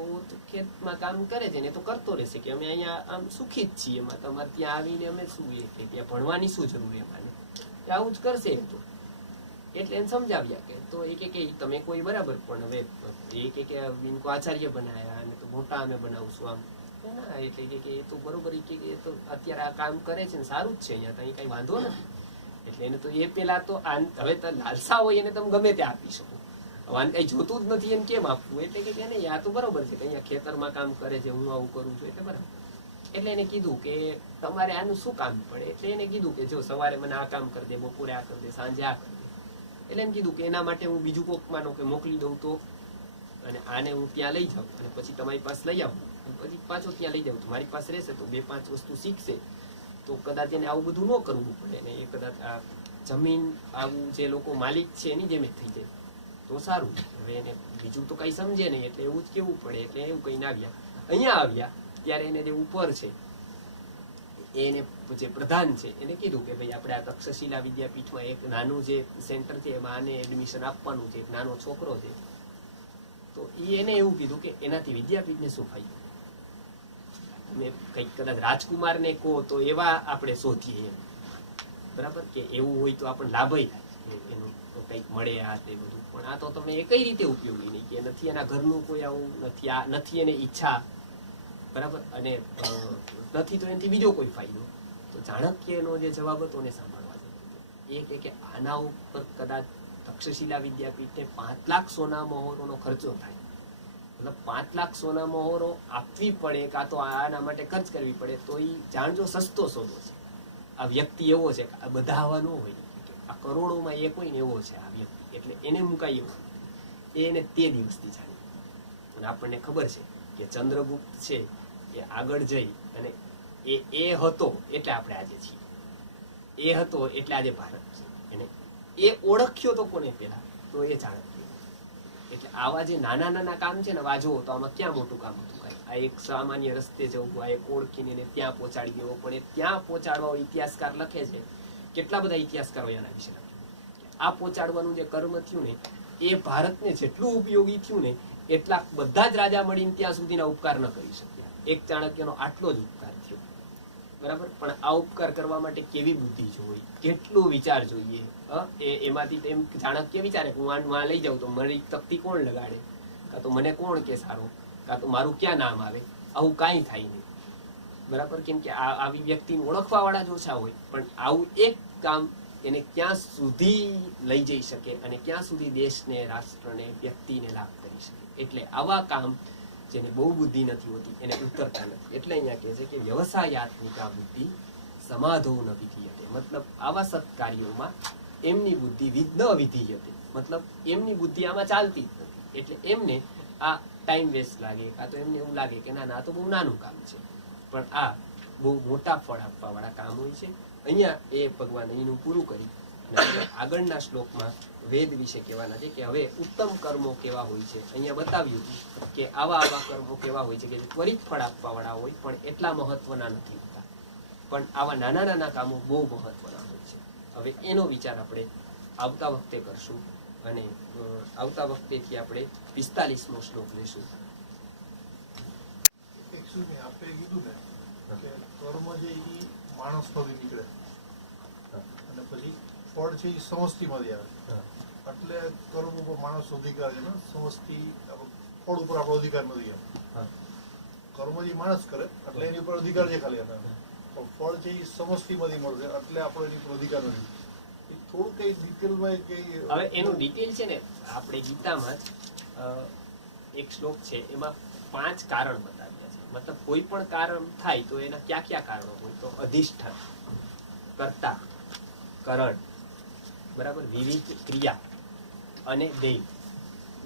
ખેતમાં કામ કરે છે ને એ તો કરતો રહેશે, કે અમે અહીંયા આમ સુખી જ છીએ, એમાં તમારે ત્યાં આવીને અમે શું કે ત્યાં ભણવાની શું જરૂર એમાં, આવું જ કરશે એ તો. એટલે એને સમજાવ્યા કે તો એ કે તમે કોઈ બરાબર, પણ હવે એ કે ઇनको આચાર્ય બનાયા અને તો મોટા અમે બનાવશું આમ ના. એટલે કે એ તો બરોબર, કે એ તો અત્યારે આ કામ કરે છે ને સારું જ છે, અહીંયા તો કઈ વાંધો નથી. એટલે એને તો એ પેલા તો હવે લાલસા હોય એને તમે ગમે ત્યાં આપી શકો, વાન કઈ જોતું જ નથી એને કેમ આપવું? એટલે કે નહીં આ તો બરોબર છે કે અહીંયા ખેતરમાં કામ કરે છે, હું આવું કરું છું એટલે બરાબર. એટલે એને કીધું કે તમારે આનું શું કામ પડે? એટલે એને કીધું કે જો સવારે મને આ કામ કરી દે, બપોરે આ કરી દે, સાંજે આ કરી દે. એટલે એમ કીધું કે એના માટે હું બીજું કોક માનો કે મોકલી દઉં તો, અને આને હું ત્યાં લઈ જાઉં અને પછી તમારી પાસે લઈ આવું, પછી પાછો ત્યાં લઈ જાઉં, મારી પાસે રહેશે તો 2-5 વસ્તુ શીખશે, તો કદાચ એને આવું બધું ન કરવું પડે ને એ કદાચ આ જમીન આવું જે લોકો માલિક છે એની જેમ જ થઈ જાય તો સારું. હવે એને બીજું તો કઈ સમજે નહીં, એટલે એવું જ કેવું પડે. એટલે એવું કઈ ના આવ્યા. અહીંયા આવ્યા ત્યારે એને જે ઉપર છે એને જે પ્રધાન છે એને કીધું કે ભાઈ આપણે આ તક્ષશિલા વિદ્યાપીઠમાં એક નાનું જે સેન્ટર છે એમાં આને એડમિશન આપવાનું છે, એક નાનો છોકરો છે. તો એને એવું કીધું કે એનાથી વિદ્યાપીઠને શું ફાયદો? તમે કંઈક કદાચ રાજકુમારને કહો તો એવા આપણે શોધીએ એમ, બરાબર, કે એવું હોય તો આપણને લાભય થાય, એનું તો કંઈક મળે આ તે બધું. પણ આ તો તમે એ કઈ રીતે ઉપયોગી નહીં, કે નથી એના ઘરનું કોઈ આવું નથી, આ નથી એને ઈચ્છા, બરાબર, અને નથી તો એનાથી બીજો કોઈ ફાયદો. તો ચાણક્યનો જે જવાબ હતો એને સાંભળવા જોઈએ. એ કે આના ઉપર કદાચ તક્ષશિલા વિદ્યાપીઠને 5 લાખ સોના મહોરોનો ખર્ચો થાય, મતલબ 5 લાખ સોના મહોરો આપવી પડે કાં તો આના માટે ખર્ચ કરવી પડે, તો એ જાણજો સસ્તો સોદો છે. આ વ્યક્તિ એવો છે કે આ બધા આવા ન હોય, આ કરોડોમાં એક હોય ને એવો છે આ વ્યક્તિ. એટલે એને મુકાય એવું એને તે દિવસથી જાણી. અને આપણને ખબર છે કે ચંદ્રગુપ્ત છે એ આગળ જઈ અને એ હતો એટલે આપણે આજે છીએ, એ હતો એટલે આજે ભારત છે. એને એ ઓળખ્યો તો કોને પેલા? તો એ ચાણક્ય. એટલે આવા જે નાના નાના કામ છે ને, વાજો તો આમાં ક્યાં મોટું કામ હતું કાંઈ? આ એક સામાન્ય રસ્તે જવું, આ એક ઓળખીને એને ત્યાં પહોંચાડી દેવો, પણ એ ત્યાં પહોંચાડવા ઇતિહાસકાર લખે છે, કેટલા બધા ઇતિહાસકારો એના વિશે લખે. આ પહોંચાડવાનું જે કર્મ થયું ને એ ભારતને જેટલું ઉપયોગી થયું ને એટલા બધા જ રાજા મળીને ત્યાં સુધીના ઉપકાર ન કરી શક્યા. એક ચાણક્યનો આટલો જ ઉપકાર થયો. બરાબર, પણ આ ઉપકાર કરવા માટે કેવી બુદ્ધિ જોઈએ, કેટલો વિચાર જોઈએ. એમાંથી એમ ચાણક્ય વિચારે હું આ લઈ જાઉં તો મારી તકતી કોણ લગાડે, કાં તો મને કોણ કે સારો, કાં તો મારું ક્યાં નામ આવે, આવું કાંઈ થાય નહીં. બરાબર, કેમ કે આવી વ્યક્તિને ઓળખવા વાળા જ ઓછા હોય. પણ આવું એક કામ એને ક્યાં સુધી લઈ જઈ શકે અને ક્યાં સુધી દેશને, રાષ્ટ્રને, વ્યક્તિને લાભ કરી શકે. એટલે આવા કામ જેને બહુ બુદ્ધિ નથી હોતી એને ઉતરતા નથી. એટલે અહીંયા કહે છે કે વ્યવસાયાત્મિકા બુદ્ધિ સમાધો ન વિધીયતે, મતલબ આવા સત્કાર્યોમાં એમની બુદ્ધિ ન વિધીયતે, મતલબ એમની બુદ્ધિ આમાં ચાલતી જ નથી. એટલે એમને આ ટાઈમ વેસ્ટ લાગે, કાં તો એમને એવું લાગે કે ના તો બહુ નાનું કામ છે, પણ આ બહુ મોટા ફળ આપવા વાળા કામ હોય છે. અહીંયા એ ભગવાન અહીંનું પૂરું કરી અને આગળના શ્લોકમાં વેદ વિશે કહેવાના છે કે હવે ઉત્તમ કર્મો કેવા હોય છે. અહીંયા બતાવ્યું કે આવા કર્મો કેવા હોય છે કે જે ત્વરિત ફળ આપવા વાળા હોય પણ એટલા મહત્વના નથી હોતા, પણ આવા નાના કામો બહુ મહત્વના હોય છે. હવે એનો વિચાર આપણે આવતા વખતે કરશું અને આવતા વખતેથી આપણે 45મો શ્લોક લેશું. આપણે કીધું ને કે કર્મ જે ઈ માણસમાંથી નીકળે અને પછી ફળ છે એ સમષ્ટિમાંથી આવે. એટલે કર્મ ઉપર માણસ અધિકાર છે ને, સમષ્ટિ ફળ ઉપર આપણો અધિકાર નથી. કર્મ જે માણસ કરે એટલે એની ઉપર અધિકાર છે ખાલી, પણ ફળ છે એ સમષ્ટિમાંથી મળશે એટલે આપણો એની ઉપર અધિકાર નથી. થોડું કઈ ડિટેલમાં હવે એનું ડિટેલ છે ને, આપણે ગીતામાં જ એક શ્લોક છે એમાં 5 કારણ બતાવ્યા છે. મતલબ કોઈ પણ કારણ થાય તો એના કયા કારણો હોય, તો અધિષ્ઠાન, કર્તા, કરણ, બરાબર, વિવિધ ક્રિયા અને દેવ.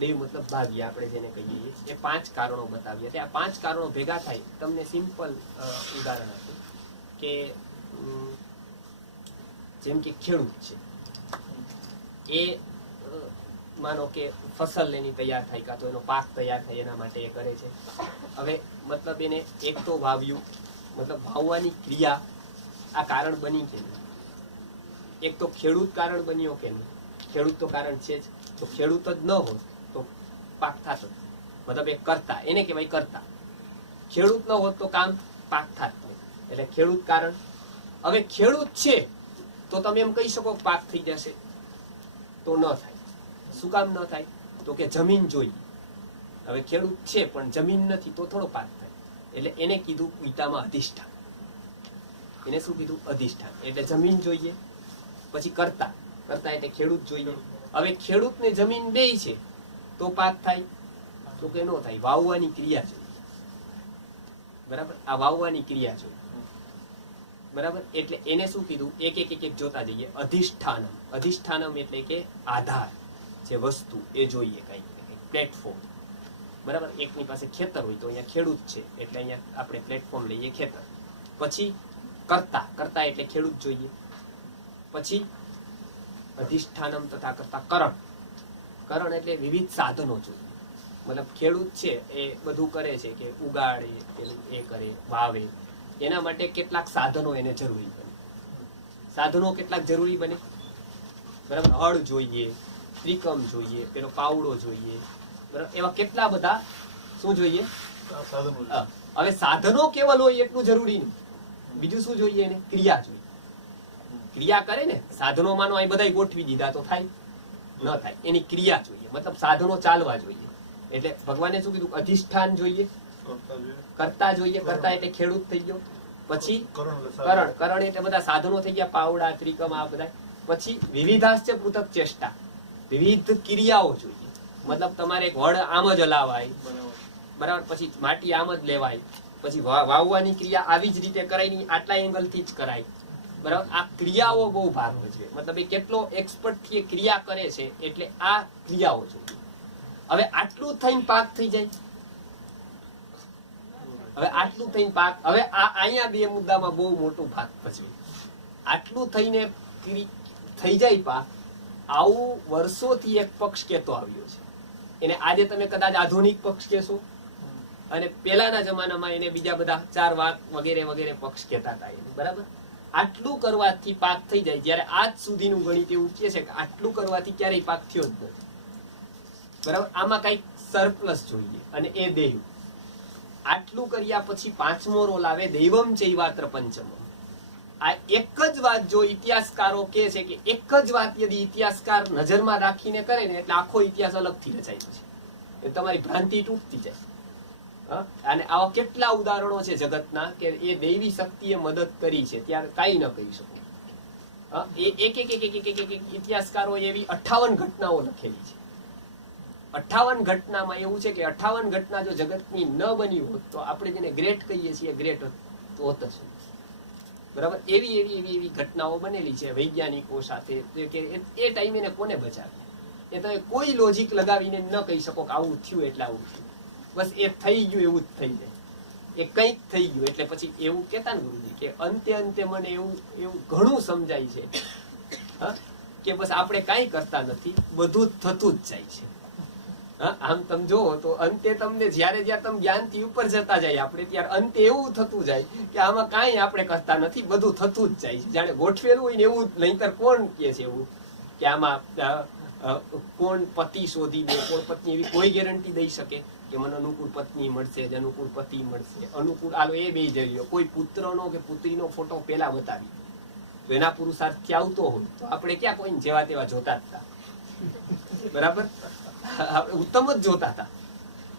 દેવ મતલબ ભાગ્ય આપણે જેને કહીએ, એ 5 કારણો બતાવ્યા. આ 5 કારણો ભેગા થાય. તમને સિમ્પલ ઉદાહરણ આપું કે જેમ કે ખેડૂત છે, એ માનો કે ફસલ એની તૈયાર થાય, કાં તો એનો પાક તૈયાર થાય એના માટે એ કરે છે. હવે મતલબ એને એક તો વાવ્યું, મતલબ વાવવાની ક્રિયા આ કારણ બની કે નહીં? એક તો ખેડૂત કારણ બન્યો કે નહીં? ખેડૂત તો કારણ છે જ. તો ખેડૂત જ ન હોત તો પાક થતો, મતલબ એ કરતા, એને કહેવાય કરતા. ખેડૂત ન હોત તો કામ પાક થાત નહીં, એટલે ખેડૂત કારણ. હવે ખેડૂત છે તો તમે એમ કહી શકો પાક થઈ જશે, તો ન થાય. શું કામ ન થાય? તો કે જમીન જોઈએ. હવે ખેડૂત છે પણ જમીન નથી તો થોડો પાક થાય. એટલે એને કીધું ગીતામાં અધિષ્ઠાન. એને શું કીધું? અધિષ્ઠાન. એટલે જમીન જોઈએ, પછી કરતા એટલે ખેડૂત જોઈએ. હવે ખેડૂતને જમીન બેય છે તો પાક થાય? તો કે ન થાય. વાવવાની ક્રિયા જોઈએ, બરાબર, આ વાવવાની ક્રિયા જોઈએ, બરાબર. એટલે એને શું કીધું? એક જોતા જઈએ. અધિષ્ઠાનમ એટલે કે આધાર, જે વસ્તુ એ જોઈએ, કઈ પ્લેટફોર્મ, બરાબર. એકની પાસે ખેતર હોય તો અહીંયા ખેડૂત છે એટલે અહીંયા આપણે પ્લેટફોર્મ લઈએ, ખેતર. પછી કરતા એટલે ખેડૂત જોઈએ. પછી અધિષ્ઠાનમ તથા કરતા કરણ એટલે વિવિધ સાધનો જોઈએ. મતલબ ખેડૂત છે એ બધું કરે છે કે ઉગાડે, એ કરે, વાવે, એના માટે કેટલાક સાધનો એને જરૂરી બને. સાધનો કેટલાક જરૂરી બને, બરાબર. હળ જોઈએ, ત્રિકમ જોઈએ, પેલો પાવડો જોઈએ, બરાબર. એવા કેટલા બધા શું જોઈએ? હવે સાધનો કેવલ હોય એટલું જરૂરી નહીં. બીજું શું જોઈએ? એને ક્રિયા જોઈએ. ક્રિયા કરે ને, સાધનો માનો અહીં બધા ગોઠવી દીધા તો થાય? ન થાય. એની ક્રિયા જોઈએ, મતલબ સાધનો ચાલવા જોઈએ. એટલે ભગવાને શું કીધું? અધિષ્ઠાન જોઈએ, કરતા જોઈએ. કરતા એટલે ખેડૂત થઈ ગયો. પછી કરણ એટલે બધા સાધનો થઈ ગયા, પાવડા, ત્રિકમ, આ બધા. પછી વિવિધાશ્ચ પૃથક ચેષ્ટા, વિવિધ ક્રિયાઓ જોઈએ. મતલબ તમારે વડ આમ જ હલાવાય, બરાબર, પછી માટી આમ જ લેવાય, પછી વાવવાની ક્રિયા આવી જ રીતે કરાય નહીં, આટલા એંગલ થી જ કરાય, બરાબર. આ ક્રિયાઓ બહુ ભાગ છે. મતલબ એ કેટલો એક્સપર્ટ થી એ ક્રિયા કરે છે, એટલે આ ક્રિયાઓ જોઈએ. હવે આટલું થઈને પાક થઈ જાય. હવે આટલું થઈને પાક, હવે અહીંયા બે મુદ્દામાં બહુ મોટું ભાગ ભજવે. આટલું થઈને થઈ જાય પાક. આવું વર્ષોથી એક પક્ષ કહેતો આવ્યો છે. એને આજે તમે કદાચ આધુનિક પક્ષ કહેશો, અને પેલાના જમાનામાં એને બીજા બધા 4 વાક વગેરે વગેરે પક્ષ કહેતા હતા એને, બરાબર. આટલું કરવાથી પાક થઈ જાય, જ્યારે આજ સુધીનું ગણિત એવું કહે છે કે આટલું કરવાથી ક્યારેય પાક થયો જ નથી, બરાબર. આમાં કઈક સરપ્લસ જોઈએ, અને એ દેવ. આટલું કર્યા પછી 5મો રોલ આવે દૈવમ ચૈવાત્ર પંચમમ. આ એક જ વાત જો ઇતિહાસકારો કહે છે કે એક જ વાત યદી ઇતિહાસકાર નજરમાં રાખીને કરે ને એટલે આખો ઇતિહાસ અલગથી રચાય છે. એ તમારી ભ્રાંતિ તૂટતી જાય. અને આવા કેટલા ઉદાહરણો છે જગતના કે એ દૈવી શક્તિએ મદદ કરી છે ત્યારે કાંઈ ન કહી શકો. એક ઇતિહાસકારો એવી 58 ઘટનાઓ લખેલી છે. 58 ઘટનામાં એવું છે કે 58 ઘટના જો જગતની ન બની હોત તો આપણે જેને ગ્રેટ કહીએ છીએ ગ્રેટ હોત જ. બરાબર, એવી ઘટનાઓ બનેલી છે વૈજ્ઞાનિકો સાથે કે એ ટાઈમે એને કોને બચાવ્યા. એ તમે કોઈ લોજિક લગાવીને ન કહી શકો કે આવું થયું એટલે આવું થયું. બસ એ થઈ ગયું એવું જ થઈ જાય. એ કંઈક થઈ ગયું એટલે પછી એવું કહેતા ને ગુરુજી કે અંતે મને એવું ઘણું સમજાય છે કે બસ આપણે કાંઈ કરતા નથી, બધું જ થતું જ જાય છે. આમ તમે જોવો તો અંતે તમને જ્યારે તમે જ્ઞાનથી ઉપર જતા જાય આપણે ત્યારે અંતે એવું થતું જાય કે આમાં કાંઈ આપણે કરતા નથી, બધું થતું જ જાય છે. જાણે ગોઠવેલું હોય ને એવું. નહીંતર કોણ કે છે એવું કે આમાં કોણ પતિ શોધી દે, કોણ પત્ની, એવી કોઈ ગેરંટી દઈ શકે કે મને અનુકૂળ પત્ની મળશે જ અનુકૂળ પતિ મળશે, અનુકૂળ આલો એ બે જઈએ. કોઈ પુત્રનો કે પુત્રીનો ફોટો પેલા બતાવી તો એના પુરુષાર્થથી આવતો હોય તો આપણે ક્યાં કોઈ જેવા તેવા જોતા જ હતા. બરાબર, ઉત્તમ જ જોતા હતા.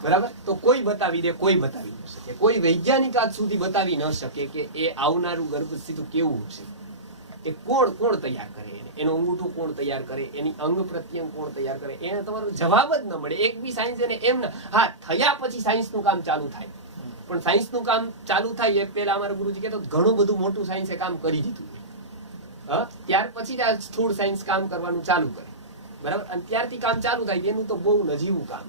બરાબર, તો કોઈ બતાવી દે, કોઈ બતાવી ન શકે. કોઈ વૈજ્ઞાનિક આજ સુધી બતાવી ન શકે કે એ આવનારું ગર્ભસ્થિતું કેવું હશે. એ કોણ તૈયાર કરે, એનો અંગૂઠો કોણ તૈયાર કરે, એની અંગ પ્રત્યંગ કોણ તૈયાર કરે, એને તમારો જવાબ જ ન મળે. એક બી સાયન્સ એને એમ ના. હા, થયા પછી સાયન્સનું કામ ચાલુ થાય, પણ સાયન્સનું કામ ચાલુ થાય એ પહેલા અમારા ગુરુજી કહેતો ઘણું બધું મોટું સાયન્સે કામ કરી દીધું. ત્યાર પછી આ સ્થૂળ સાયન્સ કામ કરવાનું ચાલુ કરે. બરાબર, અને ત્યારથી કામ ચાલુ થાય એનું તો બહુ નજીવું કામ.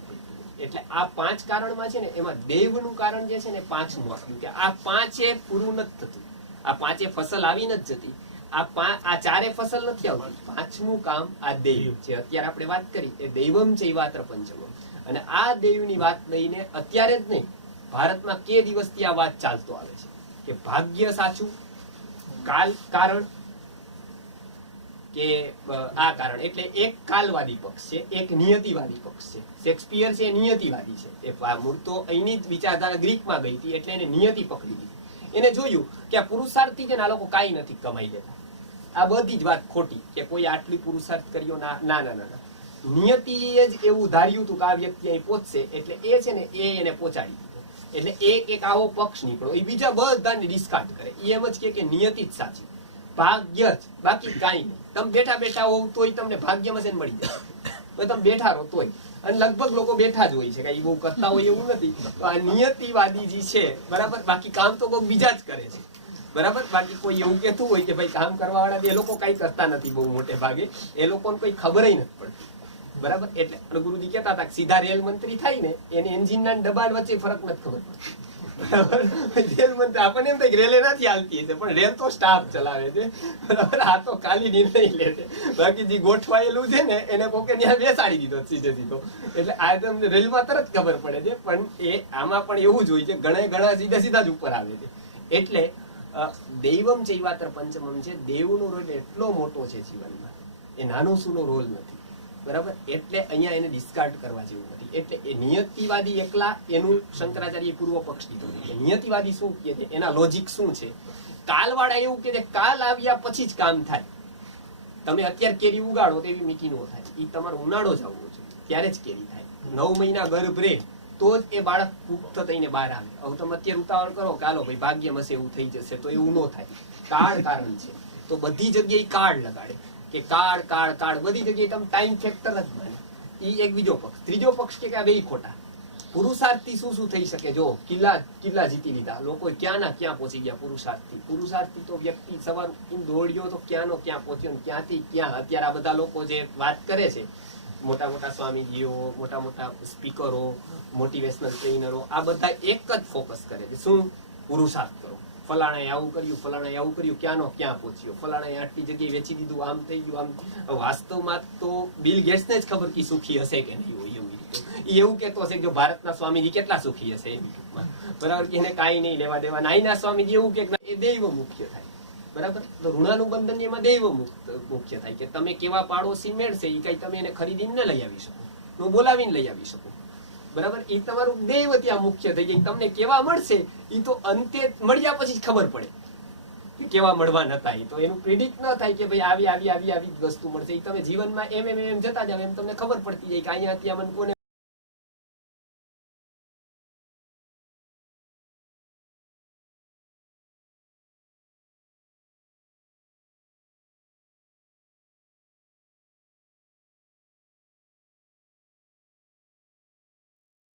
એટલે આ 5 કારણમાં છે ને એમાં દૈવનું કારણ જે છે ને 5મું આપ્યું કે આ 5એ પૂરું નથી થતું. આ 5એ ફસલ આવી નથી જતી. આ 4 ફસલ નથી આવતી. 5મું કામ આ દૈવ છે. અત્યારે આપણે વાત કરી એ દૈવમ ચૈવાત્ર પંચમમ. અને આ દૈવની વાત લઈને અત્યારે જ નહીં, ભારતમાં કે દિવસથી આ વાત ચાલતો આવે છે કે ભાગ્ય સાચું, કાલ કારણ કે આ કારણ. એટલે એક કાલવાદી પક્ષ છે, એક નિયતિવાદી પક્ષ છે. શેક્સપિયર છે નિયતિવાદી છે. એ મૂળ તો અહીંની જ વિચારધારા ગ્રીકમાં ગઈ હતી એટલે એને નિયતિ પકડી દીધી. એને જોયું કે આ પુરુષાર્થથી છે ને આ લોકો કાંઈ નથી કમાઈ લેતા. આ બધી જ વાત ખોટી કે કોઈ આટલી પુરુષાર્થ કર્યો ના. નિયતિએ જ એવું ધાર્યું હતું કે આ વ્યક્તિ અહીં પહોંચશે એટલે એ છે ને એને પહોંચાડી દીધો. એટલે એક આવો પક્ષ નીકળો. એ બીજા બધાને ડિસ્કાર્ડ કરે. એ એમ જ કે નિયતિ જ સાચી, ભાગ્ય જ, બાકી કાંઈ નહીં. તમે બેઠા હોવ તોય તમને ભાગ્યમાં છે ને મળી જાય. તો તમે બેઠા રહો તોય. અને લગભગ લોકો બેઠા જ હોય છે, કઈ બહુ કરતા હોય એવું નથી. તો આ નિયતિવાદી જે છે, બરાબર, બાકી કામ તો કોઈ બીજા જ કરે છે. બરાબર, બાકી કોઈ એવું કહેતું હોય કે ભાઈ કામ કરવા વાળા એ લોકો કઈ કરતા નથી બહુ મોટે ભાગે. એ લોકોને કોઈ ખબર નથી પડતી. બરાબર, એટલે ગુરુજી કહેતા હતા કે સીધા રેલ મંત્રી થાય ને એને એન્જિનના ડબ્બા વચ્ચે ફરક નથી ખબર પડતી. બરાબર, રેલ મંત્રી આપણને એમ થાય કે રેલે નથી હાલતી હશે, પણ રેલ તો સ્ટાફ ચલાવે છે. બરાબર, આ તો ખાલી નિર્ણય લે છે. બાકી જે ગોઠવાયેલું છે ને એને કોકે ત્યાં બેસાડી દીધો સીધો. એટલે આ તમને રેલમાં તરત ખબર પડે છે. પણ એ આમાં પણ એવું જ હોય છે, ઘણા સીધા જ ઉપર આવે છે. એટલે દૈવમ ચૈવાત્ર પંચમમ છે. દેવનો રોલ એટલો મોટો છે જીવનમાં, એ નાનો સૂનો રોલ નથી. બરાબર, એટલે અહીંયા એને ડિસ્કાર્ડ કરવા જેવું નથી. એટલે એ નિયતિવાદી એકલા એનું શંકરાચાર્ય પૂર્વ પક્ષ દીધો. નિયતિવાદી શું કહે છે, એના લોજિક શું છે. કાલવાળા એવું કે કાલ આવ્યા પછી જ કામ થાય. તમે અત્યારે કેરી ઉગાડો તો એવી મીઠી નો થાય. એ તમારો ઉનાળો જ આવવો જોઈએ, ત્યારે જ કેરી થાય. 9 મહિના ગર્ભ રહે તો જ એ બાળક પુખ્ત થઈને બહાર આવે. હવે તમે અત્યારે ઉતાવળ કરો કાલો ભાઈ ભાગ્યમાં હશે એવું થઈ જશે, તો એવું ન થાય. કાળ કારણ છે તો બધી જગ્યાએ કાળ લગાડે કે કાળ બધી જગ્યાએ તમે ટાઈમ ફેક્ટર જ માને. એ એક બીજો પક્ષ. ત્રીજો પક્ષ કે આ બે ખોટા. પુરુષાર્થથી શું થઈ શકે. જો કિલ્લા જીતી લીધા લોકો, ક્યાં પહોંચી ગયા પુરુષાર્થથી તો વ્યક્તિ સવાર દોડ્યો તો ક્યાંનો ક્યાં પહોંચ્યો, ક્યાંથી ક્યાં. અત્યારે આ બધા લોકો જે વાત કરે છે, મોટા સ્વામીજીઓ, મોટા સ્પીકરો, મોટિવેશનલ ટ્રેનરો, આ બધા એક જ ફોકસ કરે છે. શું? પુરુષાર્થ કરો. ફલાણાએ આવું કર્યું, ક્યાંનો ક્યાં પહોંચ્યો, ફલાણાએ આટલી જગ્યાએ વેચી દીધું, આમ થઈ ગયું, આમ. વાસ્તવમાં તો બિલ ગેટ્સને જ ખબર કે સુખી હશે કે નહીં હોય. એવી રીતે એવું કહેતો હશે કે ભારતના સ્વામીજી કેટલા સુખી હશે એની ટૂંકમાં. બરાબર, કે એને કાંઈ નહીં લેવા દેવા. નાઈના સ્વામીજી એવું કે એ દૈવ મુખ્ય થાય. બરાબર, તો ઋણાનુબંધન એમાં દૈવ મુખ્ય થાય કે તમે કેવા પાડોશી મેળશે એ કઈ તમે એને ખરીદીને ન લઈ આવી શકો, બોલાવીને લઈ આવી શકો. બરાબર, એ તમારું દૈવ ત્યાં મુખ્ય થઈ જાય. તમને કેવા મળશે એ તો અંતે મળ્યા પછી જ ખબર પડે કેવા મળવાના હતા ઈ. તો એનું પ્રિડિક્ટ ન થાય કે ભાઈ આવી જ વસ્તુ મળશે. ઈ તમે જીવનમાં એમ જતા જાવ એમ તમને ખબર પડતી જાય કે અહીંયા મને કોને